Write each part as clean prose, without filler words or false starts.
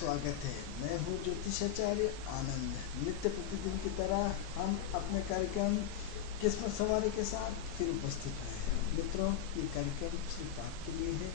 स्वागत है। मैं हूँ ज्योतिषाचार्य आनंद। नित्य प्रतिदिन की तरह हम अपने कार्यक्रम किस्मत सवारी के साथ फिर उपस्थित हैं। मित्रों, ये कार्यक्रम सिर्फ आपके लिए है,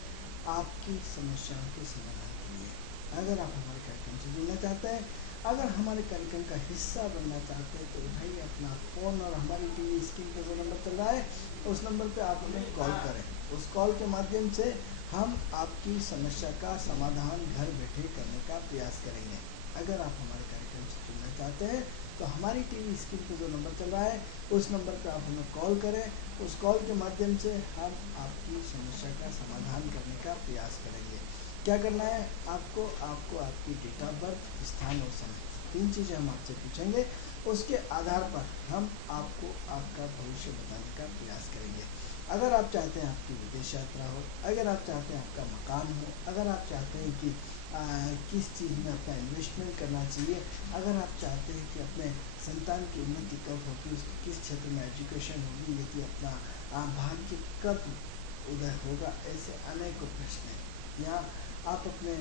आपकी समस्याओं के समाधान के लिए। अगर आप हमारे कार्यक्रम से जुड़ना चाहते हैं, अगर हमारे कार्यक्रम का हिस्सा बनना चाहते हैं, तो उठाइए अपना फ़ोन और हमारी टीवी स्क्रीन पर जो नंबर चल रहा है उस नंबर पर आप हमें कॉल करें। उस कॉल के माध्यम से हम आपकी समस्या का समाधान घर बैठे करने का प्रयास करेंगे। अगर आप हमारे कार्यक्रम से जुड़ना चाहते हैं तो हमारी टीवी स्क्रीन पर जो नंबर चल रहा है उस नंबर पर आप हमें कॉल करें। उस कॉल के माध्यम से हम आपकी समस्या का समाधान करने का प्रयास करेंगे। क्या करना है आपको आपकी डेट ऑफ बर्थ, स्थान और समय, 3 चीज़ें हम आपसे पूछेंगे। उसके आधार पर हम आपको आपका भविष्य बताने का प्रयास करेंगे। अगर आप चाहते हैं आपकी विदेश यात्रा हो, अगर आप चाहते हैं आपका मकान हो, अगर आप चाहते हैं कि किस चीज़ में अपना इन्वेस्टमेंट करना चाहिए, अगर आप चाहते हैं कि अपने संतान की उन्नति कब होगी, उसकी किस क्षेत्र में एजुकेशन होगी, यदि अपना भाग्य कब उदय होगा, ऐसे अनेकों प्रश्न हैं। यहाँ आप अपने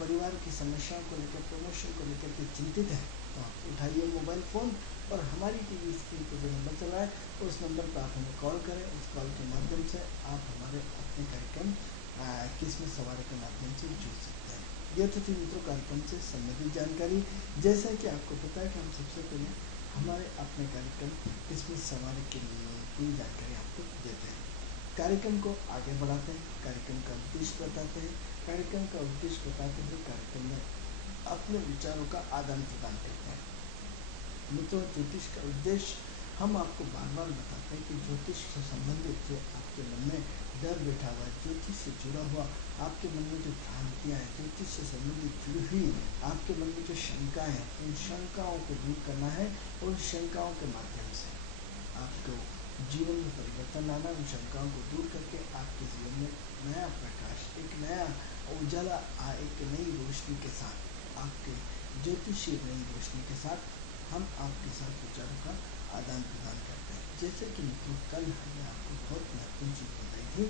परिवार की समस्याओं को लेकर, प्रमोशन को लेकर के चिंतित हैं, तो आप उठाइए मोबाइल फ़ोन और हमारी टीवी स्क्रीन पर जो नंबर चल रहा है उस नंबर पर आप हमें कॉल करें। उस कॉल के माध्यम से आप हमारे अपने कार्यक्रम किस्मत सवारी के माध्यम से जुड़ सकते हैं। ये तो थी मित्रों कार्यक्रम से संबंधित जानकारी। जैसा कि आपको पता है कि हम सबसे पहले हमारे अपने कार्यक्रम किस्मत सवारी की पूरी जानकारी आपको देते हैं, कार्यक्रम को आगे बढ़ाते हैं, कार्यक्रम का उद्देश्य बताते हैं, कार्यक्रम का उद्देश्य बताते हुए कार्यक्रम में अपने विचारों का आदान प्रदान करते हैं। मित्रों, ज्योतिष का उद्देश्य हम आपको बार बार बताते हैं कि ज्योतिष से संबंधित जो आपके मन में डर बैठा हुआ है, ज्योतिष से जुड़ा हुआ आपके मन में जो भ्रांतियाँ हैं, ज्योतिष से संबंधित जुड़ी हुई आपके मन में जो शंकाएँ हैं, उन शंकाओं को दूर करना है। उन शंकाओं के माध्यम से आपको जीवन में परिवर्तन लाना, उन शंकाओं को दूर करके आपके जीवन में नया प्रकाश, एक नया उजाला, एक नई रोशनी के साथ, आपके ज्योतिषीय नई रोशनी के साथ हम आपके साथ विचारों का आदान प्रदान करते हैं। जैसे कि मित्रों, कल हमने आपको बहुत महत्वपूर्ण चीज़ बताई थी।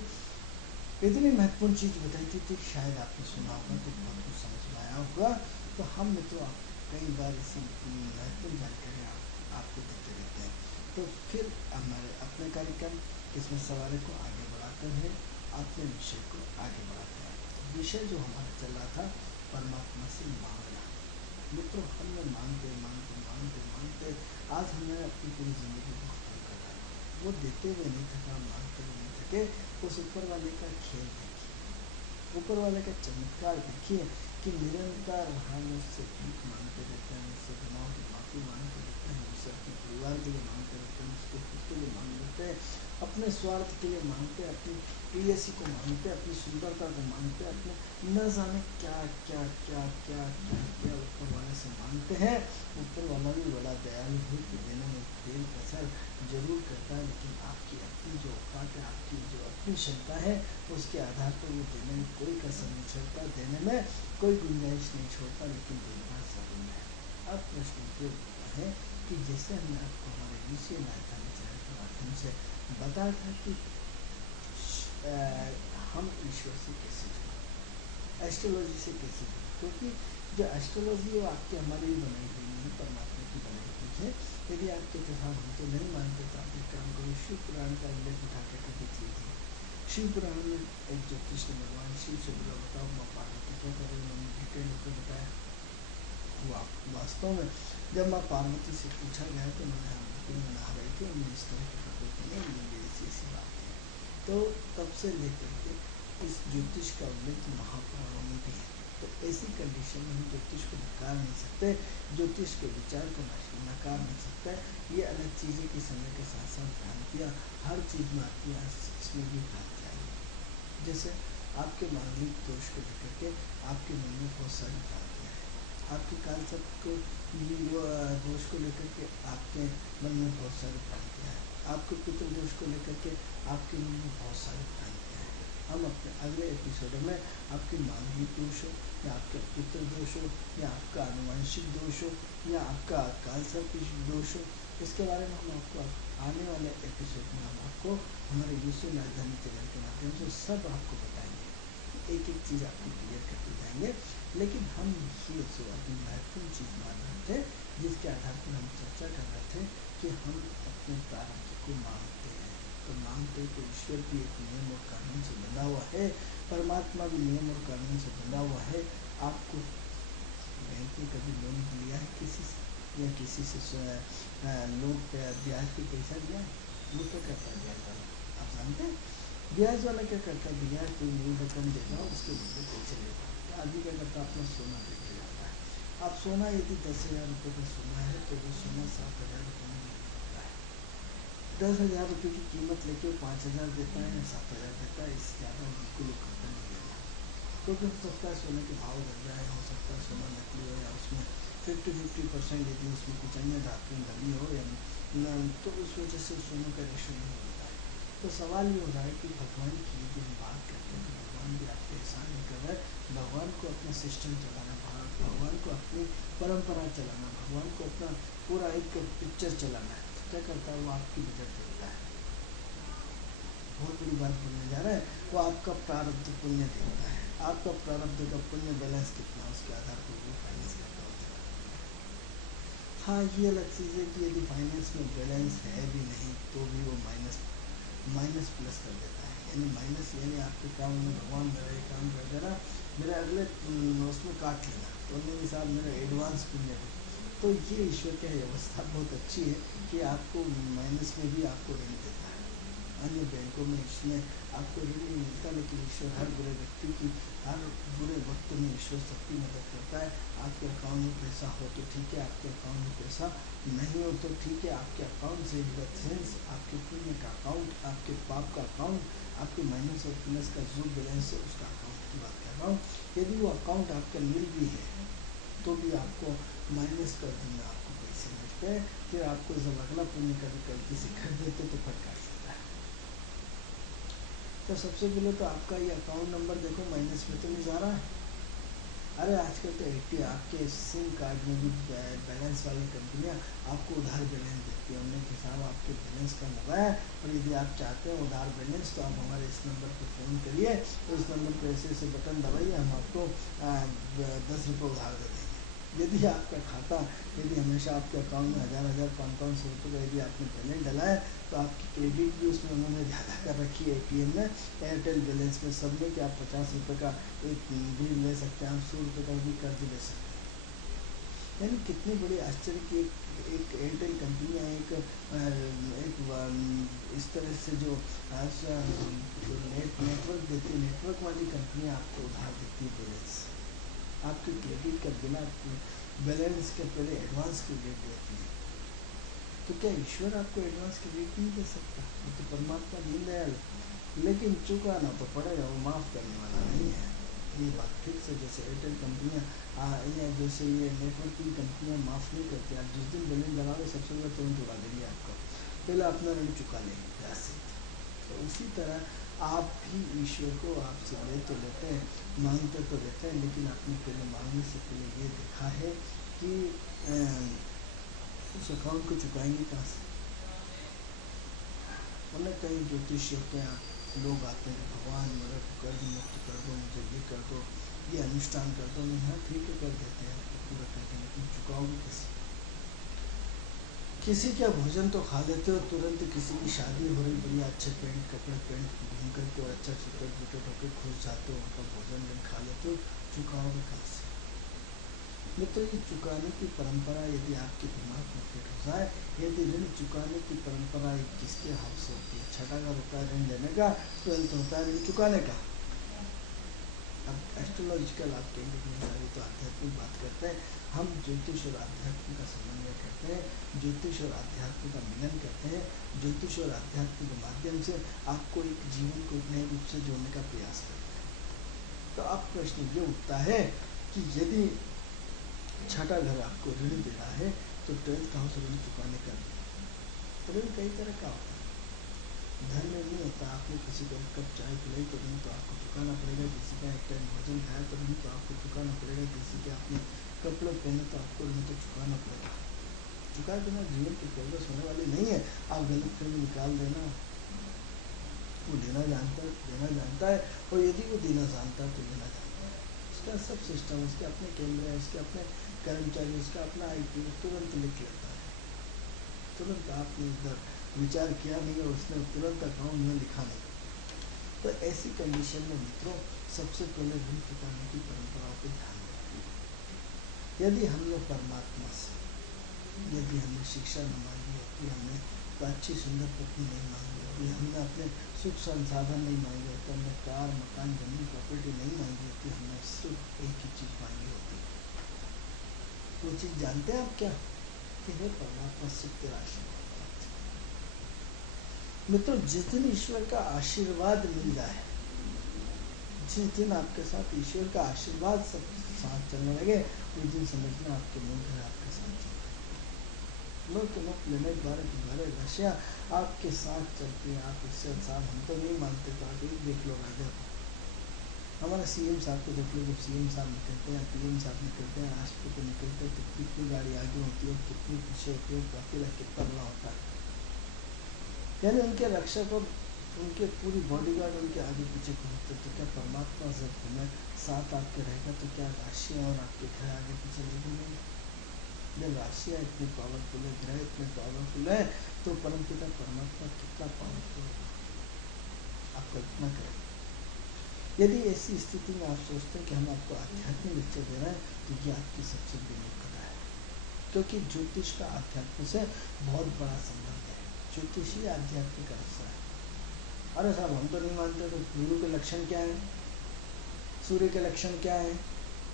इतनी महत्वपूर्ण चीज़ बताई थी कि शायद आपने सुना होगा तो बहुत कुछ समझ में आया होगा। तो हम मित्रों कई बार इसी महत्वपूर्ण जानकारी आपको देते रहते हैं। तो फिर हमारे अपने कार्यक्रम किस्मत सवारी को आगे बढ़ाते हैं, अपने विषय को आगे बढ़ाते हैं। विषय जो हमारा चल रहा था परमात्मा से मांगना। मित्रों, हमने मांगते आज हमने अपनी पूरी ज़िंदगी को खत्म कर डाला। वो देते हुए नहीं थका, मांगते हुए नहीं थके। उस ऊपर वाले का खेल देखिए, ऊपर वाले का चमत्कार देखिए कि निरंतर हम उससे भीख मांगते रहते हैं, उससे गुनाहों की माफ़ी मांगते रहते हैं, उससे अपने परिवार के लिए मांगते रहते हैं, उसको खुद के लिए मांग लेते हैं, अपने स्वार्थ के लिए मांगते हैं, अपनी प्रेयसी को मांगते हैं, अपनी सुंदरता को मांगते हैं, अपने न जाने क्या क्या क्या क्या क्या क्या ऊपर वाले से मांगते हैं। ऊपर वाला भी बड़ा दयालु है कि देने में देर कसर जरूर करता है, लेकिन आपकी अपनी जो औकात है, आपकी जो अपनी क्षमता है, उसके आधार पर वो देने में कोई कसर नहीं छोड़ता, देने में कोई गुंजाइश नहीं छोड़ता, लेकिन देना जरूर है। अब प्रश्न ये होता है कि जैसे हमने आपको हमारे विषय राजधानी चैनल के माध्यम से बताया था कि हम ईश्वर से कैसे जुड़े, एस्ट्रोलॉजी से कैसे जुड़े, क्योंकि जो एस्ट्रोलॉजी है आपकी हमारी भी बनाई हुई नहीं, परमात्मा की बनाई हुई है। यदि आपके कथा हम तो नहीं मानते तो आप एक काम करो, शिव पुराण का उल्लेख उठा करके देख लीजिए। शिव पुराण में एक ज्योतिष ने भगवान शिव से बोला, बताओ माँ पार्वती क्या कर रही, उन्होंने डिटेल उसको बताया। वो वास्तव में जब माँ पार्वती से पूछा गया तो उन्होंने नहा रही थी, हमने इस तरह के कपड़े पहने, ये ऐसी बात है। तो तब से लेकर के इस ज्योतिष का उल्लेख महापुराणों में भी है। तो ऐसी कंडीशन में हम ज्योतिष को नकार नहीं सकते, ज्योतिष के विचार को नकार नहीं सकते। ये अलग चीज़ें कि समय के साथ साथ भ्रांतियाँ हर चीज़ में आती हैं, इसमें भी भ्रांतियाँ आई। जैसे आपके मांगलिक दोष को लेकर के आपके मन में बहुत सारी भ्रांतियाँ हैं, आपके कालसर्प को दोष को लेकर के आपके मन में बहुत सारी भ्रांतियाँ हैं, आपके पितृदोष को लेकर के आपके मन में बहुत सारी भ्रांतियाँ हैं। हम अपने अगले एपिसोड में आपके मानवीय दोष हो या आपके पितृदोष हो या आपका आनुवंशिक दोष हो या आपका कालसर्प दोष हो, इसके बारे में हम आपको आने वाले एपिसोड में हम आपको हमारे यूसी राजधानी चैनल के माध्यम से सब आपको बताएंगे। एक एक चीज़ आपको क्लियर करते जाएंगे। लेकिन हम ये जो अपनी महत्वपूर्ण चीज़ मान रहे थे, जिसके आधार पर हम चर्चा कर रहे थे कि हम अपने प्रारब्ध को मानते हैं। तो मानते तो ईश्वर भी एक नियम और कानून से बंधा हुआ है, परमात्मा भी नियम और कानून से बंधा हुआ है। आपको बैंक में कभी लोन लिया है किसी से, या किसी से लोन पे ब्याज पे पैसा लिया है? वो क्या करता है ब्याज वाला, आप जानते हैं? ब्याज वाला क्या करता है, ब्याज कोई नई रकम देगा, उसके बदले पैसे लेगा। आदमी क्या करता है, अपना सोना बेच के जाता है। अब सोना यदि 10,000 रुपये का सोना है तो वो सोना 7,000 रुपये में बिकता है। 10,000 रुपये की कीमत लेके 5,000 देता है या 7,000 देता है, इससे ज़्यादा बिल्कुल खत्म नहीं देगा। क्योंकि हो सकता है सोने के भाव बढ़ जाए, हो सकता है सोना नकली हो, या उसमें 50% यदि उसमें कुछ अन्य धातुएं डली हो, या तो उस वजह से सोने का रेशो नहीं होता है। तो सवाल ये हो रहा है कि भगवान की यदि हम बात करते हैं तो भगवान भी आपके एहसान नहीं कर रहा है। भगवान को अपना सिस्टम चलाना, भगवान को अपनी परंपरा चलाना, भगवान को अपना पूरा एक पिक्चर चलाना है, तो क्या करता है वो आपकी बजट देखता है। बहुत बड़ी बात बोलने जा रहा है, वो आपका प्रारब्ध पुण्य देखता है। आपका प्रारब्ध का पुण्य बैलेंस कितना, उसके आधार पर वो फाइनेंस करता होता है। हाँ, ये अलग चीज़ है कि यदि फाइनेंस में बैलेंस है भी नहीं तो भी वो माइनस प्लस कर देता है। यानी माइनस यानी आपके काम में भगवान मेरा ये काम कर दे रहा, मेरा अगले उसमें काट लेना, तो नहीं साहब मेरा एडवांस पुण्य है। तो ये ईश्वर की व्यवस्था बहुत अच्छी है कि आपको माइनस में भी आपको ऋण देता है। अन्य बैंकों में इसमें आपको ऋण नहीं मिलता, लेकिन ईश्वर हर बुरे व्यक्ति की हर बुरे वक्त में ईश्वर सबकी मदद करता है। आपके अकाउंट में पैसा हो तो ठीक है, आपके अकाउंट में पैसा नहीं हो तो ठीक है। आपके अकाउंट से सेंस आपके पुण्य का अकाउंट, आपके पाप का अकाउंट, आपके माइनस और प्लस का जो बैलेंस है उसका अकाउंट की बात कर रहा हूँ। यदि वो अकाउंट आपका नील भी है तो भी आपको माइनस कर देना, आपको पैसे मिलते हैं। फिर आपको जब अगला पुण्य कभी गलती से कर देते तो फिर काट सकता है। तो सबसे पहले तो आपका ये अकाउंट नंबर देखो, माइनस में तो नहीं जा रहा है। अरे आजकल तो ATM आपके सिम कार्ड में भी बैलेंस वाली कंपनियां आपको उधार बैलेंस देती है। उन्हें कि साहब आपके बैलेंस कम हुआ है और यदि आप चाहते हैं उधार बैलेंस तो आप हमारे इस नंबर पर फ़ोन करिए, तो इस नंबर पर ऐसे बटन दबाइए, हम आपको 10 रुपये उधार दे देंगे। यदि आपका खाता यदि हमेशा आपके अकाउंट में 1,000 500 रुपये का यदि आपने बैलेंस डाला है तो आपकी क्रेडिट भी उसमें उन्होंने ज़्यादा कर रखी है ATM में, एयरटेल बैलेंस में, सब में कि आप 50 रुपये का एक बिल ले सकते हैं, आप 100 रुपये का भी कर्ज ले सकते हैं। यानी कितनी बड़ी आश्चर्य की एक एयरटेल कंपनियाँ एक इस तरह से जो नेटवर्क देती है, नेटवर्क वाली कंपनियाँ आपको उधार देती है बैलेंस, आपके क्रेडिट का बिना बैलेंस के पहले एडवांस क्रेडिट देती है। तो क्या ईश्वर आपको एडवांस क्रेडिट नहीं दे सकता? वो तो परमात्मा दीनदयाल, लेकिन चुकाना तो पड़ेगा, वो माफ़ करने वाला नहीं है। ये बात फिक्स है। जैसे एयरटेल कंपनियाँ या जैसे ये नेटवर्किंग कंपनियाँ माफ़ नहीं करती। आप जिस दिन बैलेंस लगाओगे सबसे पहले तुरंत उड़ा देंगे आपको, पहले अपना ऋण चुका लेंगे ब्याज से। तो उसी तरह आप भी ईश्वर को आपसे ले तो लेते हैं, मांगते तो लेते हैं, लेकिन आपने पहले मांगने से पहले ये देखा है कि उस अकाउंट को चुकाएंगे कहाँ से। उन्हें कई ज्योतिषियों के लोग आते हैं, भगवान मेरा कर्ज मुक्त कर दो, मुझे ये कर दो, ये अनुष्ठान कर दो। हाँ ठीक है कर देते हैं, पूरा करते हैं, लेकिन चुकाओगे कैसे? किसी का भोजन तो खा लेते हो तुरंत, किसी की शादी हो रही, बढ़िया अच्छे कपड़े घूम करके और अच्छा चिकट विकट होकर खुश जाते हो, उनका भोजन खा लेते हो, चुकाओगे कहाँ से? मित्रों, ये चुकाने की परंपरा यदि आपके दिमाग में फिट हो जाए, यदि ऋण चुकाने की परंपरा किसके हाथ से होती है? छठा का होता है ऋण देने का, 12th होता है ऋण चुकाने का। अब एस्ट्रोलॉजिकल आप कहेंगे कि सारी तो आध्यात्मिक बात करते हैं, हम ज्योतिष और आध्यात्म का समन्वय करते हैं, ज्योतिष और आध्यात्म का मिलन करते हैं, ज्योतिष और आध्यात्म के माध्यम से आपको एक जीवन को एक नए रूप से जोड़ने का प्रयास करते हैं। तो अब प्रश्न ये उठता है कि यदि छठा घर आपको ऋण दे रहा है तो 12th हाउस ऋण चुकाने का। तो ऋण कई तरह का होता है, धन में नहीं होता। आपने किसी को एक कप चाय पिलाई तो ऋण तो आपको चुकाना पड़ेगा, किसी का एक टाइम भोजन खाया तो ऋण तो आपको चुकाना पड़ेगा, किसी के आपने कपड़े पहने तो आपको ऋण तो चुकाना पड़ेगा। चुकाए बिना जीवन की प्रोग्रेस होने वाली नहीं है। आप गलत फहमी निकाल देना, वो लेना जानता है, देना जानता है, और यदि वो देना जानता है तो लेना जानता है। उसका सब सिस्टम, उसके अपने कैमरे, उसके अपने कर्मचारी, उसका अपना आईपी तुरंत लिख लेता है। तुरंत आपने इधर विचार किया नहीं और उसने तुरंत अकाउंट में लिखा नहीं। तो ऐसी कंडीशन में मित्रों सबसे पहले ऋण चुकाने की परंपराओं पर ध्यान दें। यदि हमने परमात्मा से, यदि हमने शिक्षा न मांगी होती, हमने तो अच्छी सुंदर पत्नी नहीं मांगी होती, हमने अपने सुख संसाधन नहीं मांगे होते, हमने कार मकान जमीन प्रॉपर्टी नहीं मांगी होती, हमने सिर्फ एक ही चीज़ मांगी होती। वो चीज़ जानते हैं आप क्या? कि हे परमात्मा से तेरा आशीर्वाद प्राप्त। मित्रों जिस दिन ईश्वर का आशीर्वाद मिल जाए, जिस दिन आपके साथ ईश्वर का आशीर्वाद सब साथ चलने लगे, उस दिन समझना आपके मुंह घर आपके साथ चलते। लोग के मुख लेने द्वारे रशिया आपके साथ चलती है। आप इससे साथ हम तो नहीं मानते, तो आप एक देख लो राजा को, हमारा सीएम साहब को देख लो। जब सीएम साहब निकलते हैं, पीएम साहब निकलते हैं, राष्ट्रपति निकलते हैं, तो कितनी गाड़ी आगे होती है, कितनी पीछे होती है, अकेला कितना बड़ा होता है। यानी उनके रक्षक और उनके पूरी बॉडीगार्ड उनके आगे पीछे घूमते। तो क्या परमात्मा जब घूमे साथ आपके रहेगा, तो क्या राशियाँ और आपके ग्रह आगे पीछे नहीं घूमेंगे? जब राशियाँ इतनी पावरफुल है, ग्रह इतने पावरफुल है, तो परमपिता परमात्मा कितना पावरफुल है आप कल्पना करें। यदि ऐसी स्थिति में आप सोचते हैं कि हम आपको आध्यात्मिक शिक्षा दे रहे हैं, तो ये आपकी सबसे बड़ी मूर्खता है। क्योंकि ज्योतिष का आध्यात्म से बहुत बड़ा संबंध है। ज्योतिष ही आध्यात्मिक अवस्था है। अरे साहब हम तो नहीं मानते, तो गुरु के लक्षण क्या है, सूर्य के लक्षण क्या है,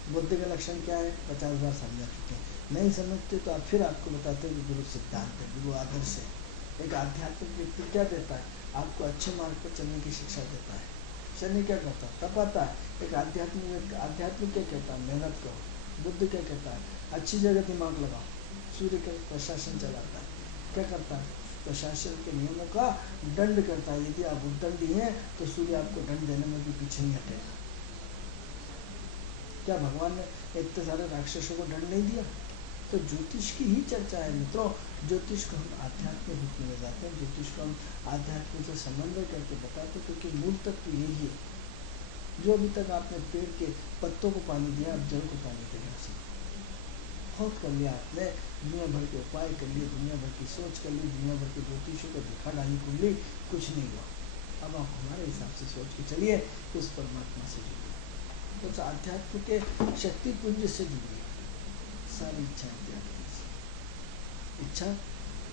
बुद्ध के लक्षण क्या है, 50 बार समझा चुके हैं। नहीं समझते तो आप फिर आपको बताते हैं कि गुरु सिद्धांत है, गुरु आदर्श है। एक आध्यात्मिक व्यक्ति क्या देता है? आपको अच्छे मार्ग पर चलने की शिक्षा देता है। शनि क्या करता है? तपाता है। एक आध्यात्मिक क्या कहता है? मेहनत करो। बुद्ध क्या कहता है? अच्छी जगह दिमाग लगाओ। सूर्य का प्रशासन चलाता है, क्या करता है? प्रशासन के नियमों का दंड करता है। यदि आप उद्दंडी हैं तो सूर्य आपको दंड देने में भी पीछे नहीं हटेगा। क्या भगवान ने इतने सारे राक्षसों को दंड नहीं दिया? तो ज्योतिष की ही चर्चा है मित्रों। ज्योतिष को हम आध्यात्मिक रूप में ले जाते हैं, ज्योतिष को हम आध्यात्म से समन्वय करके बताते हैं, क्योंकि मूल तत्व यही है। जो अभी तक आपने पेड़ के पत्तों को पानी दिया, आप जड़ को पानी देना सीखो। बहुत कर लिया आपने, दुनिया भर के उपाय कर लिए, दुनिया भर की सोच कर ली, दुनिया भर के ज्योतिषों को दिखा डाली कुंडली, कुछ नहीं हुआ। अब आप हमारे हिसाब से सोच के चलिए, उस परमात्मा से जुड़िए, उस आध्यात्म के शक्ति पुंज से जुड़िए। सारी इच्छाएं त्याग दीजिए। इच्छा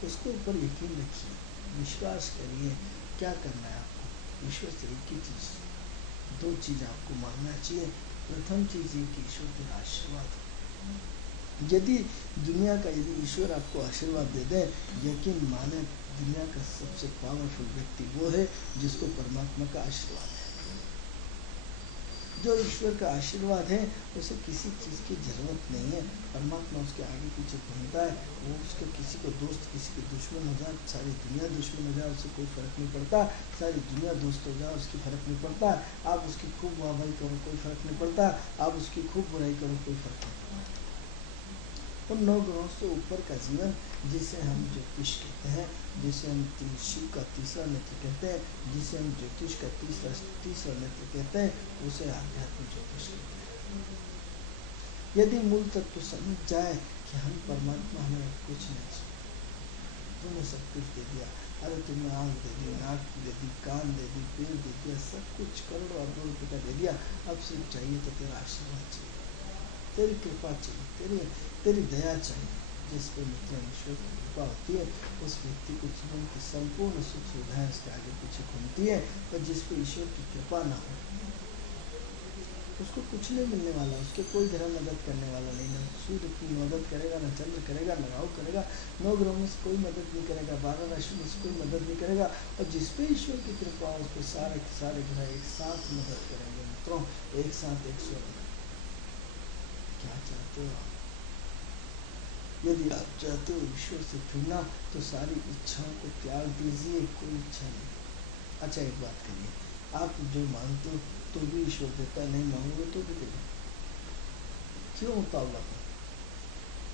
उसके ऊपर यकीन रखिए, विश्वास करिए। क्या करना है आपको? ईश्वर से एक ही चीज़, दो चीज़ आपको मांगना चाहिए। प्रथम चीज़ ये कि ईश्वर का आशीर्वाद। यदि दुनिया का, यदि ईश्वर आपको आशीर्वाद दे दे, यकीन माने दुनिया का सबसे पावरफुल व्यक्ति वो है जिसको परमात्मा का आशीर्वाद है। जो ईश्वर का आशीर्वाद है उसे किसी चीज़ की जरूरत नहीं है। परमात्मा उसके आगे पीछे घूमता है। वो उसके किसी को दोस्त, किसी को दुश्मन हो जाए, सारी दुनिया दुश्मन हो जाए, उससे कोई फर्क नहीं पड़ता। सारी दुनिया दोस्त हो जाए, उसकी फर्क नहीं पड़ता। आप उसकी खूब वाहवाही करो, कोई फर्क नहीं पड़ता। आप उसकी खूब बुराई करो, कोई फर्क नहीं पड़ता। उन 9 ग्रहों से ऊपर का जीवन, जिसे हम ज्योतिष कहते हैं, जिसे हम शिव का तीसरा नेत्र कहते हैं, जिसे हम ज्योतिष का तीसरा नेत्र कहते हैं, उसे आध्यात्मिक ज्योतिष कहते हैं। यदि मूल तत्व समझ जाए कि हम परमात्मा हमें कुछ नहीं, तुमने सब कुछ दे दिया। अरे तुमने आँख दे दी, नाक दे दी, कान दे दी, पेड़ दे दिया, सब कुछ करोड़ों अरबों रुपये का दे दिया। अब सिर्फ चाहिए तो तेरा आशीर्वाद चाहिए, तेरी कृपा चाहिए, तेरी दया चाहिए। जिस पर मित्र ईश्वर की कृपा होती है, उस व्यक्ति को जीवन की संपूर्ण सुख सुविधाएं उसके आगे पीछे घूमती है। पर जिस पर ईश्वर की कृपा ना हो, उसको कुछ नहीं मिलने वाला। उसके कोई ग्रह मदद करने वाला नहीं, ना सूर्य की मदद करेगा, ना चंद्र करेगा, ना राहु करेगा, 9 ग्रहों में से कोई मदद नहीं करेगा, 12 राशि में से कोई मदद नहीं करेगा। और जिस पे ईश्वर की कृपा हो, उस पर सारे ग्रह एक साथ मदद करेंगे मित्रों, एक साथ 100। क्या चाहते हो? यदि आप चाहते हो ईश्वर से जुड़ना, तो सारी इच्छाओं को त्याग दीजिए। कोई इच्छा नहीं। अच्छा एक बात करिए, आप जो मांगते हो तो भी ईश्वर देता है, नहीं मांगोगे तो भी देगा। क्यों उतावला?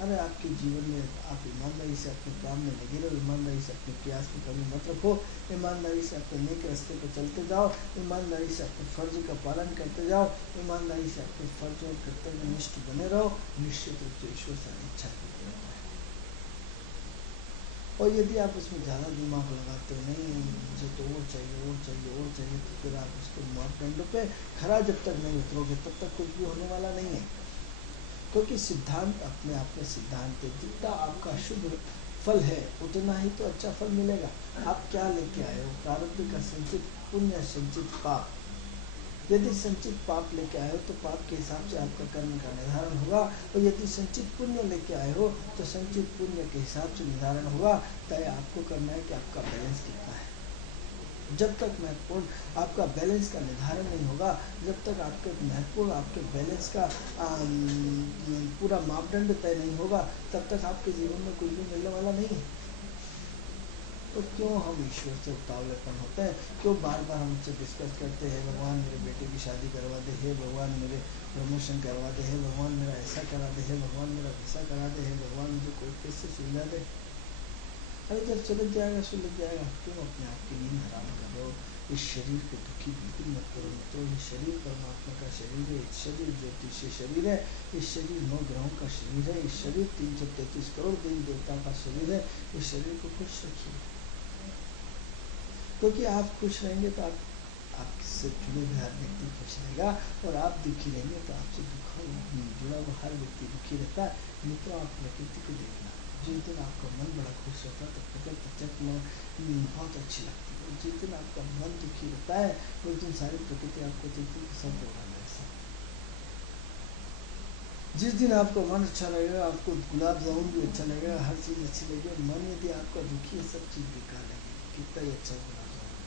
अरे आपके जीवन में आप ईमानदारी से अपने काम में लगे रहो, ईमानदारी से अपने प्रयास में कमी मत रखो, ईमानदारी से अपने नेक रास्ते पर चलते जाओ, ईमानदारी से अपने फर्ज का पालन करते जाओ, ईमानदारी से अपने फर्ज और कर्तव्य निष्ठ बने रहो। निश्चित रूप से ईश्वर से इच्छा पूरी होता है। और यदि आप उसमें ज़्यादा दिमाग लगाते हो, नहीं मुझे तो और चाहिए और चाहिए और चाहिए, तो फिर आप उसको मापदंडों पे खरा जब तक नहीं उतरोगे तब तक कुछ भी होने वाला नहीं है। क्योंकि सिद्धांत अपने आप में सिद्धांत है, जितना आपका शुभ फल है उतना ही तो अच्छा फल मिलेगा। आप क्या लेके आए हो? प्रारब्ध का संचित पुण्य, संचित पाप। यदि संचित पाप लेके आए हो तो पाप के हिसाब से आपका कर्म का निर्धारण होगा, और यदि संचित पुण्य लेके आए हो तो संचित पुण्य के हिसाब से निर्धारण होगा। तय आपको करना है कि आपका बैलेंस कितना है। जब तक महत्वपूर्ण आपका बैलेंस का निर्धारण नहीं होगा, जब तक आपके महत्वपूर्ण आपके बैलेंस का पूरा मापदंड तय नहीं होगा, तब तक आपके जीवन में कुछ भी मिलने वाला नहीं है। तो क्यों हम ईश्वर से उतावलेपन होते हैं? क्यों बार बार हमसे डिस्कस करते हैं, भगवान मेरे बेटे की शादी करवा दे, हे भगवान मेरे प्रमोशन करवा दे, हे भगवान मेरा ऐसा करा दे, हे भगवान मेरा वैसा करा दे, हे भगवान मुझे कोई कैसे सुविधा दे। अरे जब सुलझ जाएगा सुलझ जाएगा, क्यों अपने आप की नींद हराम कर रहे हो? इस शरीर को दुखी बिल्कुल मत करो। तो ये शरीर परमात्मा का शरीर है, इस शरीर ज्योतिषीय शरीर है, इस शरीर 9 ग्रहों का शरीर है, इस शरीर 333 करोड़ देवी देवताओं का शरीर है। इस शरीर को खुश रखिए, क्योंकि आप खुश रहेंगे तो आपसे जुड़े हुए हर व्यक्ति खुश रहेगा, और आप दुखी रहेंगे तो आपसे जुड़ा हुआ हर व्यक्ति दुखी रहता है। मित्रों, आप प्रकृति को देखना, जिस दिन आपका मन बड़ा खुश होता है तो प्रकृति बहुत अच्छी लगती है। जिस दिन आपका मन दुखी रहता है उस दिन सारी प्रकृति आपको देखती है, सब होगा ऐसा। जिस दिन आपका मन अच्छा लगेगा, आपको गुलाब जामुन भी अच्छा लगेगा, हर चीज़ अच्छी लगेगी। मन यदि आपका दुखी है, सब चीज़ बेकार लगेगी, कितना ही अच्छा गुलाब जामुन।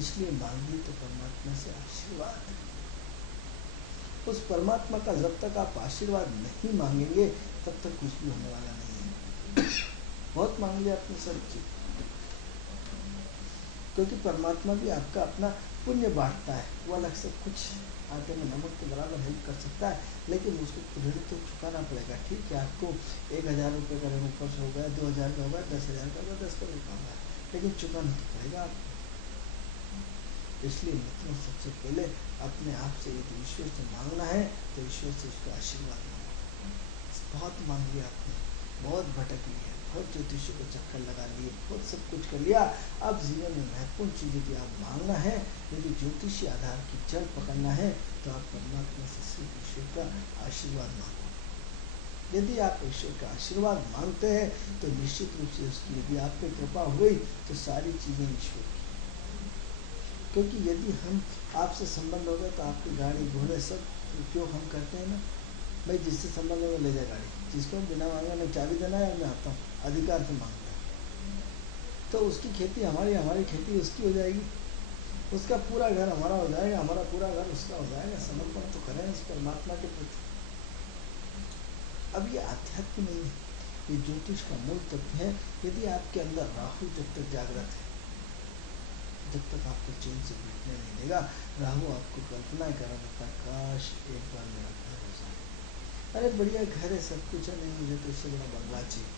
इसलिए मांगिए तो परमात्मा से आशीर्वाद। उस परमात्मा का जब तक आप आशीर्वाद नहीं मांगेंगे तब तक कुछ भी होने वाला नहीं है। बहुत मांग लिया अपने सब चीज, क्योंकि परमात्मा भी आपका अपना पुण्य बांटता है। वो अलग से कुछ आगे में नमक के बराबर हेल्प कर सकता है, लेकिन उसको ऋण तो चुकाना पड़ेगा। ठीक है, आपको 1000 रुपये का ऋण ऊपर से हो गया, 2000 का होगा, 10,000 का होगा, 10 करोड़ का होगा, लेकिन चुकाना तो पड़ेगा आपको। इसलिए मित्रों, सबसे पहले अपने आप से यदि ईश्वर से मांगना है तो ईश्वर से उसका आशीर्वाद मांगो। बहुत मांग लिया आपने, बहुत भटक लिए, बहुत ज्योतिषी को चक्कर लगा लिए, बहुत सब कुछ कर लिया। अब जीवन में महत्वपूर्ण चीज़ यदि आप मांगना है, यदि ज्योतिषी आधार की जड़ पकड़ना है, तो आप परमात्मा से सिर्फ ईश्वर का आशीर्वाद मांगो। यदि आप ईश्वर का आशीर्वाद मांगते हैं तो निश्चित रूप से उसकी यदि आप पे कृपा हुई तो सारी चीज़ें ईश्वर की। क्योंकि यदि हम आपसे संबंध हो गए तो आपकी गाड़ी घोड़े सब उपयोग हम करते हैं ना। भाई जिससे संबंध है वो ले जाए गाड़ी, जिसको बिना मांगे मैं चाबी देना है, मैं आता हूँ, अधिकार से मांगता है, तो उसकी खेती हमारी, हमारी खेती उसकी हो जाएगी, उसका पूरा घर हमारा हो जाएगा, हमारा पूरा घर उसका हो जाएगा। समर्पण तो करें उस परमात्मा के प्रति। अब ये आध्यात्म नहीं है, ये ज्योतिष का मूल तत्व है। यदि आपके अंदर राहु जब तक जागृत है, जब तक आपको चैन से बैठने नहीं देगा, राहु आपको कल्पना करा देता, काश एक बार मेरा घर हो जाए, अरे बढ़िया घर है, सब कुछ है, नहीं मुझे तो इससे बड़ा बंगला चाहिए,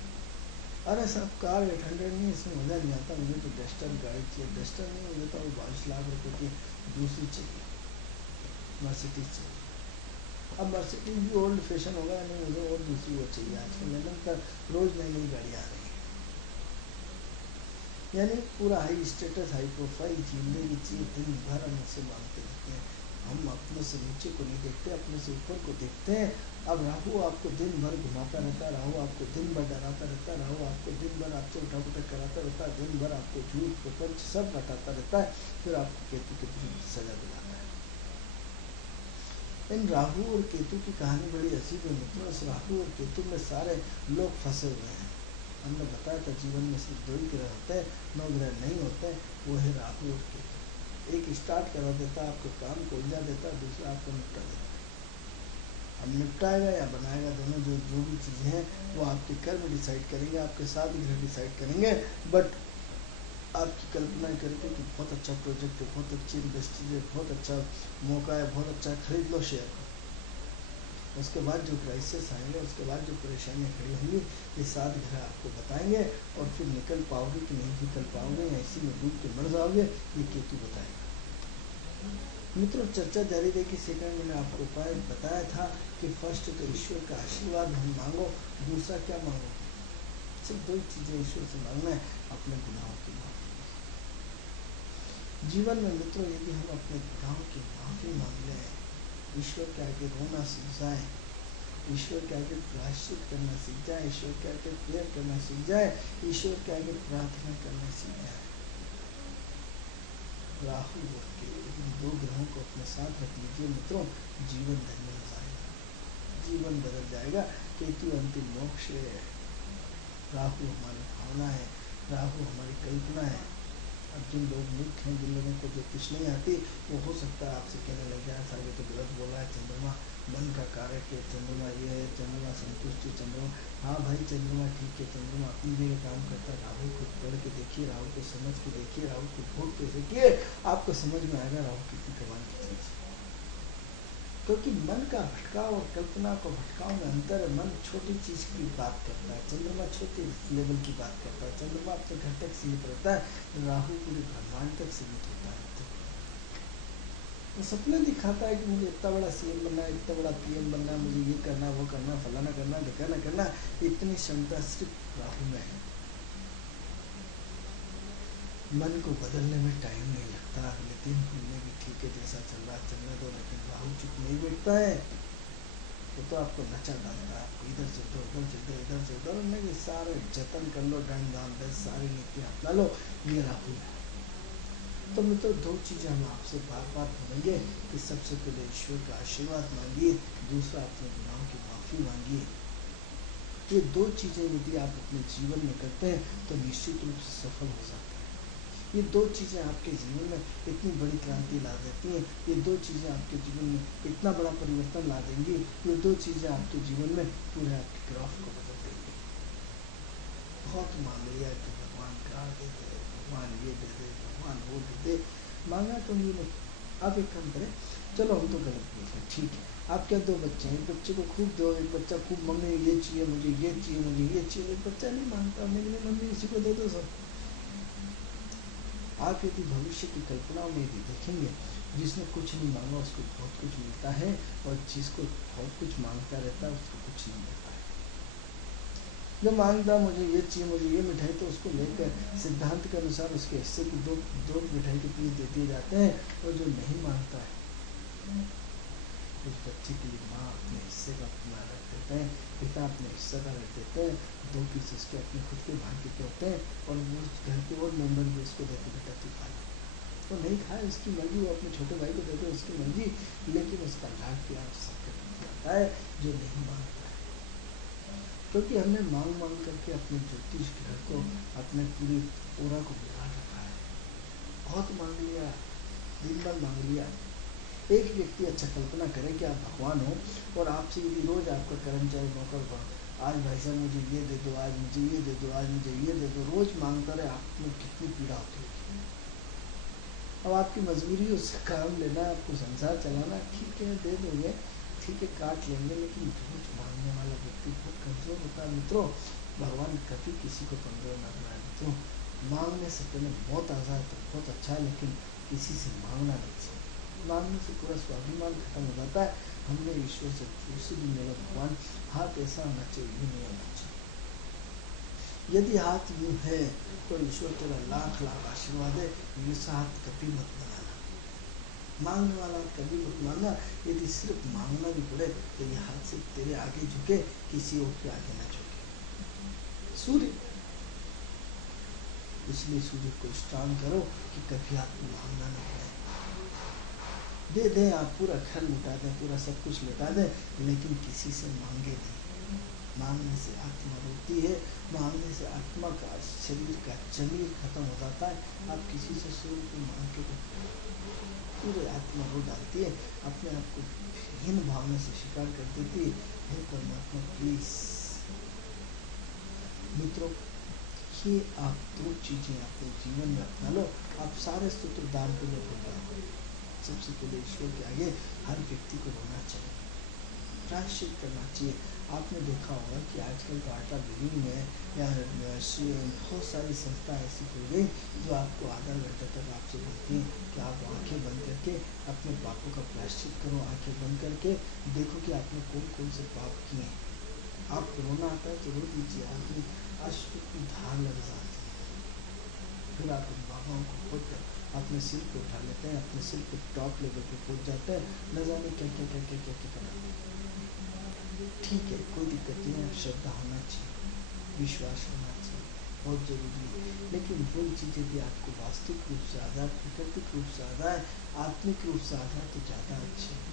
अरे सब कार 800 नहीं, इसमें मज़ा नहीं आता, मुझे तो डस्टर गाड़ी चाहिए, डस्टर नहीं मुझे तो 22 लाख रुपये की दूसरी चाहिए, मर्सिडीज चाहिए। अब मर्सिडीज भी ओल्ड फैशन होगा, नहीं मुझे और दूसरी वो चाहिए। आजकल लंदन का रोज़ नई नई गाड़ियाँ आ रही हैं, यानी पूरा हाई स्टेटस, हाई प्रोफाइल जिंदगी चाहिए। दिन भर हम उससे मांगते रहते हैं, हम अपने से नीचे को नहीं देखते, अपने से ऊपर को देखते हैं। अब राहु आपको दिन भर घुमाता रहता है, राहु आपको दिन भर डराता रहता है, राहु आपको दिन भर आपसे उठा उठक कराता रहता है, दिन भर आपको झूठ प्रपंच सब बताता रहता है, फिर आपको केतु के विरुद्ध सजा दिलाता है। इन राहु और केतु की कहानी बड़ी अजीब है मित्रों। इस राहु और केतु में सारे लोग फंसे हुए हैं। हमने बताया था जीवन में सिर्फ 2 ही ग्रह होते हैं, 9 ग्रह नहीं होते, वो है राहु और केतु। एक स्टार्ट करा देता है आपको काम को उलझा देता है, दूसरा आपको निपटा देता है। अब निपटाएगा या बनाएगा, दोनों जो भी चीज़ें हैं वो आपके कर्म डिसाइड करेंगे, आपके 7 ग्रह डिसाइड करेंगे। बट आपकी कल्पना करके कि बहुत अच्छा प्रोजेक्ट है, बहुत अच्छी इंडस्ट्री है, बहुत अच्छा मौका है, बहुत अच्छा, खरीद लो शेयर को, उसके बाद जो क्राइसिस आएंगे, उसके बाद जो परेशानियाँ खड़ी होंगी, ये 7 ग्रह आपको बताएंगे और फिर निकल पाओगे कि नहीं निकल पाओगे या इसी में डूब के मर जाओगे, ये केतु बताएगा। मित्रों, चर्चा जारी रहेगी। सेकंड मैंने आपको उपाय बताया था कि फर्स्ट तो ईश्वर का आशीर्वाद हम मांगो, दूसरा क्या मांगो, सिर्फ 2 चीज़ें ईश्वर से मांगना है, अपने गुनाहों की माफी। जीवन में मित्रों यदि हम अपने गुनाहों की माफी मांग लें, ईश्वर के आगे रोना सीख जाए, ईश्वर के आगे प्रायश्चित करना सीख जाए, ईश्वर के आगे प्रेयर करना सीख जाए, ईश्वर के आगे प्रार्थना करना सीख जाए, राहु और केतु इन 2 ग्रहों को अपने साथ रख लीजिए मित्रों, जीवन धन्य हो जाएगा, जीवन बदल जाएगा। केतु अंतिम मोक्ष है, राहु हमारी भावना है, राहु हमारी कल्पना है। अब जिन लोग मूर्ख हैं, जिन लोगों को ज्योतिष नहीं आती, वो हो सकता है आपसे कहने लग जाए था ये तो गलत बोला है, चंद्रमा मन का कारक है, चंद्रमा ये है, चंद्रमा संतुष्टि, चंद्रमा। हाँ भाई, चंद्रमा ठीक है, चंद्रमा अपनी जगह काम करता है। राहु को पढ़ के देखिए, राहु को समझ के देखिए, राहु को भोग के देखिए, आपको समझ में आएगा राहु कितनी कमाल की चीज है। क्योंकि मन का भटकाव और कल्पना को भटकाव में अंतर है। मन छोटी चीज की बात करता है, चंद्रमा छोटे लेवल की बात करता है, चंद्रमा अपने घर तक सीमित रहता है, राहु पूरे ब्रह्मांड तक सीमित होता है। वो सपने दिखाता है कि मुझे इतना बड़ा सीएम बनना है, इतना बड़ा पीएम बनना है, मुझे ये करना, वो करना, फलाना करना, ढकाना करना। इतनी क्षमता सिर्फ राहु में है। मन को बदलने में टाइम नहीं लगता, अगले दिन में भी ठीक है, जैसा चल रहा चलने दो, लेकिन राहु चुप नहीं बैठता है। वो तो आपको नचा डालता है, आपको इधर से उधर, उधर से इधर, इधर से उधर, नहीं सारे जतन कर लो, ढंग धाम बस सारी नीतियाँ अपना लो, ये राहु है। तो मित्रों 2 चीज़ें हम आपसे बार बार बोलेंगे कि सबसे पहले ईश्वर का आशीर्वाद मांगिए, दूसरा अपने गुनाहों की माफ़ी मांगिए। ये 2 चीज़ें यदि आप अपने जीवन में करते हैं तो निश्चित रूप से सफल हो जाते हैं। ये 2 चीज़ें आपके जीवन में इतनी बड़ी क्रांति ला देती हैं, ये 2 चीज़ें आपके जीवन में इतना बड़ा परिवर्तन ला देंगी, ये 2 चीज़ें आपके जीवन में पूरे आपके ग्राफ को बदल देंगी। बहुत मांग लिया कि भगवान कार दे दे, भगवान ये दे दे, भगवान वो दे दे, मांगा तो ये नहीं। आप एक काम करें, चलो हम तो गलत बोल रहे हैं, ठीक है, आप क्या 2 बच्चे हैं, एक बच्चे को खूब दो, एक बच्चा खूब मम्मी ये चाहिए, मुझे ये चाहिए, मुझे ये चाहिए, एक बच्चा नहीं मांगता, मम्मी इसी को दे दो सब। आप यदि भविष्य की कल्पनाओं में यदि देखेंगे, जिसने कुछ नहीं मांगा उसको बहुत कुछ मिलता है, और जिसको बहुत कुछ मांगता रहता है उसको कुछ नहीं मिलता है। जो मांगता मुझे ये चाहिए, मुझे ये मिठाई, तो उसको लेकर सिद्धांत के अनुसार उसके हिस्से की दो मिठाई के पीस दे दिए जाते हैं। और जो नहीं मांगता है, उस बच्चे के लिए माँ अपने हिस्से का अपना रख देते हैं, पिता अपने हिस्से का रख देते हैं, 2 पीस उसके अपने खुद के भाग्य के होते हैं, और वो घर के और मेम्बर भी उसको देते, बेटा तू खा लो। तो नहीं खाए उसकी मर्जी, वो अपने छोटे भाई को देते उसकी मर्जी, लेकिन उसका लाड प्यार सबके प्रति आता है जो नहीं मांगता है। क्योंकि हमने मांग मांग करके अपने ज्योतिष ग्रह को, अपने पूरी ओरा को बिगाड़ रखा है। बहुत मांग लिया, दिन भर मांग लिया। एक व्यक्ति अच्छा कल्पना करे कि आप भगवान हो और आपसे यदि रोज आपका कर्मचारी नौकर, आज भाई साहब मुझे ये दे दो, आज मुझे ये दे दो, आज मुझे ये दे दो, रोज मांगता रहे, आप में कितनी पीड़ा होती है। अब आपकी मजबूरी उससे काम लेना, आपको संसार चलाना, ठीक है दे देंगे, ठीक है काट लेंगे, लेकिन रोज मांगने वाला व्यक्ति बहुत कमजोर होता है। मित्रों, भगवान कभी किसी को कमजोर न बनाए। मित्रों, मांगने से पहले बहुत आ जाए तो बहुत अच्छा है, लेकिन किसी से मांगना नहीं चाहिए। मांगने से पूरा स्वाभिमान खत्म हो जाता है। हमने ईश्वर से उसी भी मेरा भगवान, हाथ ऐसा होना चाहिए, यूँ नहीं होना चाहिए। यदि हाथ यूँ है तो ईश्वर तेरा लाख लाख आशीर्वाद है, ये हाथ कभी मत बनाना, मांगने वाला कभी मत मानना। यदि सिर्फ मांगना भी पड़े तो ये हाथ सिर्फ तेरे आगे झुके, किसी और के आगे ना झुके। सूर्य, इसलिए सूर्य को स्ट्रांग करो कि कभी आपको मांगना नहीं पड़े। दे दें, आप पूरा घर लुटा दें, पूरा सब कुछ लुटा दें, लेकिन किसी से मांगे नहीं। मांगने से आत्मा रोती है, मांगने से आत्मा का, शरीर का जमीर खत्म हो जाता है। आप किसी से 100 रुपये मांग के पूरे आत्मा रो डालती है, अपने आप को हीन भावना से शिकार कर देती है। हे परमात्मा प्लीज। मित्रों, ये आप 2 चीजें अपने जीवन में अपना लो, आप सारे सूत्र दान पुण्य भूल जाओगे। सबसे पहले ईश्वर के आगे हर व्यक्ति को रोना चाहिए। प्रायश्चित करना चाहिए। आपने देखा होगा कि आजकल तो आटा बिलिंग में या बहुत सारी संस्था ऐसी खुल गई जो आपको आधा घंटे तक आपसे बोलती हैं कि आप आंखें बंद करके अपने पापों का प्रायश्चित करो। आंखें बंद करके देखो कि आपने कौन कौन से पाप किए हैं। आप रोना आता है तो रो दीजिए, आपकी अश्रु की धार लग जाती है। फिर आप उन बाबाओं को खोदकर अपने सिर पे उठा लेते हैं, अपने सिर पे टॉप लेवल पे पहुंच जाते हैं, न जाने क्या क्या क्या क्या क्या क्या करते हैं। ठीक है, कोई दिक्कत नहीं है, श्रद्धा होना चाहिए, विश्वास होना चाहिए, बहुत जरूरी है। लेकिन वही चीज़ें भी आपको वास्तविक रूप से आता है, प्राकृतिक रूप से आता है, आत्मिक रूप से आता है तो ज़्यादा अच्छे है।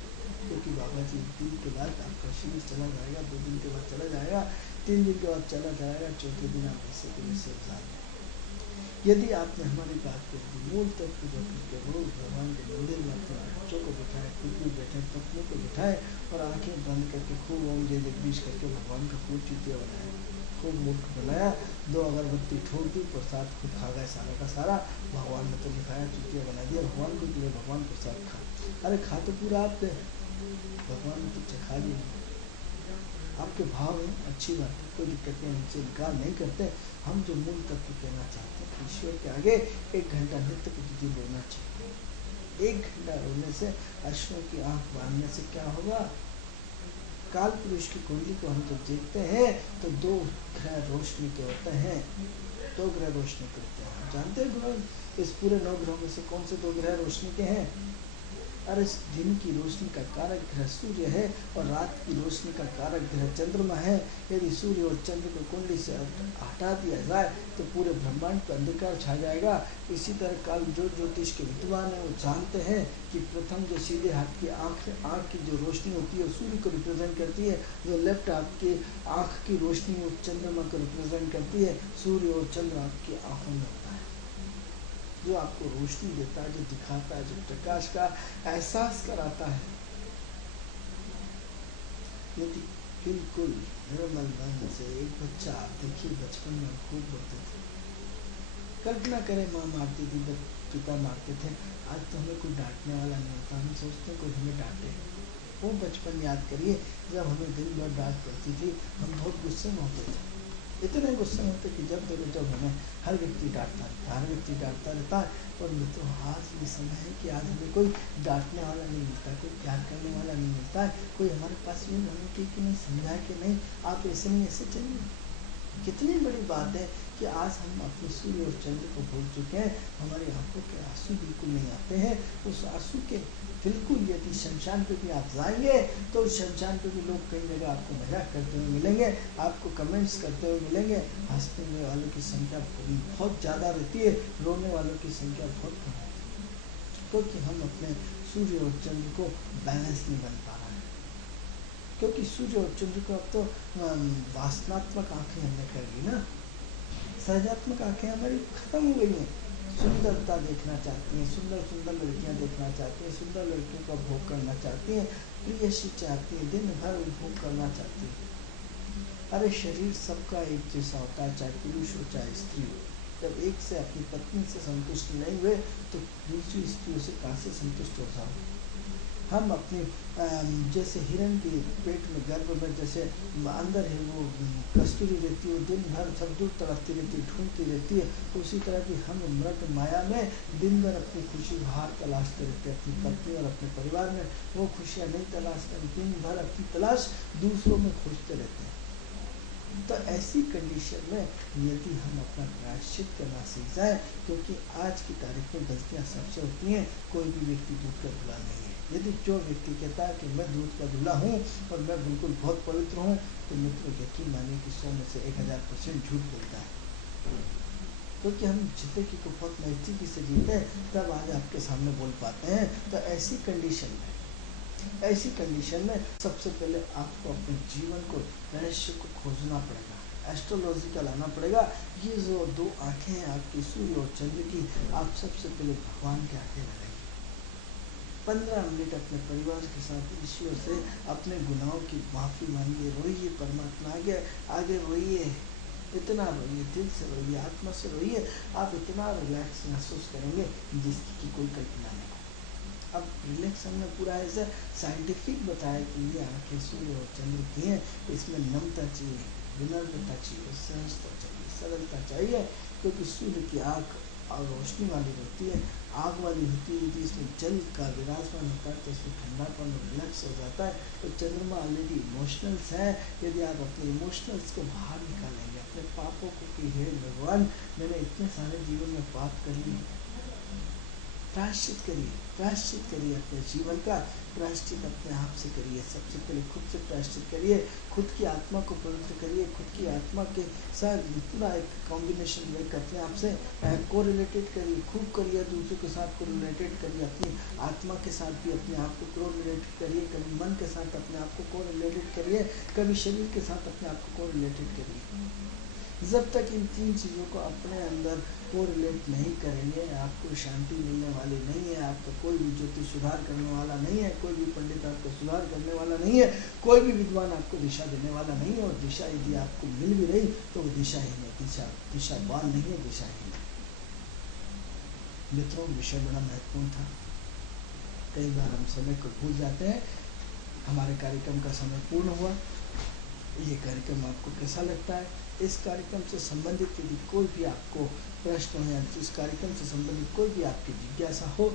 क्योंकि बाबा जी 1 दिन के बाद आपका शरीर चला जाएगा, 2 दिन के बाद चला जाएगा, 3 दिन के बाद चला जाएगा, चौथे दिन आप ऐसे के वैसे हो जाएंगे। यदि आपने हमारी बात को मूल तत्व के रोज भगवान के मंदिर में अपने बच्चों को बिठाए, खुद भी बैठे, पत्नी को बिठाए और आंखें बंद करके खूब ओम जय जगदीश करके भगवान का खूब चुतिया बनाया, खूब मूर्ख बनाया, 2 अगरबत्ती ठोक दी, प्रसाद खुद खा गए सारा का सारा। भगवान ने तो दिखाया, चुतिया बना दिया, भगवान को दिया, भगवान प्रसाद खा। अरे खा तो पूरा आप गए, भगवान ने तो चखा लिया। आपके भाव है, अच्छी बात है, कोई दिक्कत नहीं, हमसे इनकार नहीं करते। हम जो मूल तत्व कहना चाहते हैं, ईश्वर के आगे 1 घंटा नित्य प्रतिदिन रोना चाहिए। 1 घंटा रोने से, अश्वों की आंख बांधने से क्या होगा? काल पुरुष की कुंडली को हम जब देखते हैं तो 2 ग्रह रोशनी के होते हैं, 2 ग्रह रोशनी के होते हैं। जानते हैं इस पूरे 9 ग्रहों में से कौन से 2 ग्रह रोशनी के हैं? अरे दिन की रोशनी का कारक ग्रह सूर्य है और रात की रोशनी का कारक ग्रह चंद्रमा है। यदि सूर्य और चंद्र को कुंडली से हटा दिया जाए तो पूरे ब्रह्मांड पर अंधकार छा जाएगा। इसी तरह काल जो ज्योतिष के विद्वान है वो जानते हैं कि प्रथम जो सीधे हाथ की आँख की जो रोशनी होती है सूर्य को रिप्रेजेंट करती है, जो लेफ्ट हाथ की आँख की रोशनी वो चंद्रमा को रिप्रेजेंट करती है। सूर्य और चंद्र आपकी आँखों में होता है, जो आपको रोशनी देता है, जो दिखाता है, जो प्रकाश का एहसास कराता है। यदि बिल्कुल निर्मल मन से एक बच्चा, आप देखिए बचपन में खूब बोलते थे, कल्पना करें माँ मारती थी, पिता मारते थे, आज तो हमें कोई डांटने वाला नहीं होता, हम सोचते हैं कोई हमें डांटे। वो बचपन याद करिए जब हमें दिन भर डांट पड़ती थी, हम बहुत गुस्से में होते थे, इतने गुस्से में होते कि जब देखो जब हमें हर व्यक्ति डांटता रहता है। और मित्रों, आज ये समय है कि आज हमें कोई डांटने वाला नहीं मिलता, कोई प्यार करने वाला नहीं मिलता है, कोई हमारे पास ये बोलने की कि नहीं, समझाए कि नहीं आप ऐसे नहीं ऐसे चलिए। कितनी बड़ी बात है कि आज हम अपने सूर्य और चंद्र को भूल चुके हैं, हमारी आंखों के आंसू बिल्कुल नहीं आते हैं। उस आंसू के बिल्कुल, यदि शमशान पे भी आप जाएंगे तो शमशान पे भी लोग कई जगह आपको मजाक करते हुए मिलेंगे, आपको कमेंट्स करते हुए मिलेंगे। हंसने वालों की संख्या बहुत ज़्यादा रहती है, रोने वालों की संख्या बहुत कम होती है, क्योंकि हम अपने सूर्य और चंद्र को बैलेंस नहीं बन पा रहा है। क्योंकि सूर्य और चंद्र को अब तो वासनात्मक आंखें हमने कर ली ना, सहजात्मक आंखें हमारी खत्म हो गई हैं। सुंदरता देखना चाहती हैं, सुंदर सुंदर लड़कियां देखना चाहती हैं, सुंदर लड़कियों का भोग करना चाहती हैं, प्रियसी चाहती है, दिन भर उपभोग करना चाहती है। अरे शरीर सबका एक जैसा होता है, चाहे पुरुष हो चाहे स्त्री हो। जब एक से अपनी पत्नी से संतुष्ट नहीं हुए तो दूसरी स्त्रियों से कहाँ से संतुष्ट हो जाओ। हम अपने जैसे हिरण के पेट में, गर्भ में जैसे अंदर है वो कस्तूरी रहती है, दिन भर सब दूर तड़पती रहती है, ढूंढती रहती है, उसी तरह की हम मृग माया में दिन भर अपनी खुशी बाहर तलाशते रहते हैं। अपनी पत्नी और अपने परिवार में वो खुशियाँ नहीं तलाशते, दिन भर अपनी तलाश दूसरों में खोजते रहते हैं। तो ऐसी कंडीशन में यदि हम अपना प्रायश्चित करना सीख जाए, क्योंकि आज की तारीख में गलतियाँ सबसे होती हैं, कोई भी व्यक्ति दूध का धुला नहीं है। यदि जो व्यक्ति कहता है कि मैं दूध का धुला हूँ और मैं बिल्कुल बहुत पवित्र हूँ, तो मित्र यकीन मानिए कि 100 में से 1000% झूठ बोलता है। क्योंकि हम जिंदगी को बहुत नज़दीकी से जीते हैं, तब आज आपके सामने बोल पाते हैं। तो ऐसी कंडीशन में सबसे पहले आपको अपने जीवन को, रहस्य को खोजना पड़ेगा, एस्ट्रोलॉजी का लाना पड़ेगा। ये जो 2 आंखें हैं आपकी, सूर्य और चंद्र की, आप सबसे पहले भगवान के आगे लगाइए। 15 मिनट अपने परिवार के साथ ईश्वर से अपने गुनाहों की माफ़ी मांगिए, रोइए, परमात्मा आगे रोइए, इतना रोइए, दिल से रोइए, आत्मा से रोइए। आप इतना रिलैक्स महसूस करेंगे जिसकी कोई कल्पना नहीं। अब रिलेक्शन में पूरा ऐसा साइंटिफिक बताया कि ये आंखें सूर्य और चंद्र की हैं, इसमें नम्रता चाहिए, विनम्रता चाहिए, सहजता चाहिए, सरलता चाहिए, क्योंकि सूर्य की आँख और रोशनी वाली होती है, आग वाली होती है। यदि इसमें जल का विराजमान होता है तो इसमें ठंडापन और रिलैक्स हो जाता है। तो चंद्रमा ऑलरेडी इमोशनल्स है। यदि आप अपने इमोशनल्स को बाहर निकालेंगे, अपने पापों को कि हे भगवान मैंने इतने सारे जीवन में पाप कर लिए, प्रायश्चित करिए, प्रायश्चित करिए अपने जीवन का, प्रायश्चित अपने आप से करिए। सबसे पहले खुद से प्रायश्चित करिए, खुद की आत्मा को पवित्र करिए, खुद की आत्मा के साथ पूरा एक कॉम्बिनेशन में अपने आप से को रिलेटेड करिए, खूब करिए, दूसरों के साथ को रिलेटेड करिए, अपनी आत्मा के साथ भी अपने आप को रिलेटेड करिए, कभी मन के साथ अपने आप को रिलेटेड करिए, कभी शरीर के साथ अपने आप को रिलेटेड करिए। जब तक इन तीन चीज़ों को अपने अंदर को रिलेट नहीं करेंगे, आपको शांति मिलने वाली नहीं है। आपका कोई भी ज्योतिष सुधार करने वाला नहीं है, कोई भी पंडित आपको सुधार करने वाला नहीं है, कोई भी विद्वान आपको दिशा देने वाला नहीं है। और दिशा यदि आपको मिल भी रही तो वो दिशाहीन है, दिशावान नहीं है, दिशाहीन है। मित्रों, विषय बड़ा महत्वपूर्ण था। कई बार हम समय को भूल जाते हैं। हमारे कार्यक्रम का समय पूर्ण हुआ। ये कार्यक्रम आपको कैसा लगता है? इस कार्यक्रम से संबंधित यदि कोई भी आपको प्रश्न हो या इस कार्यक्रम से संबंधित कोई भी आपकी जिज्ञासा हो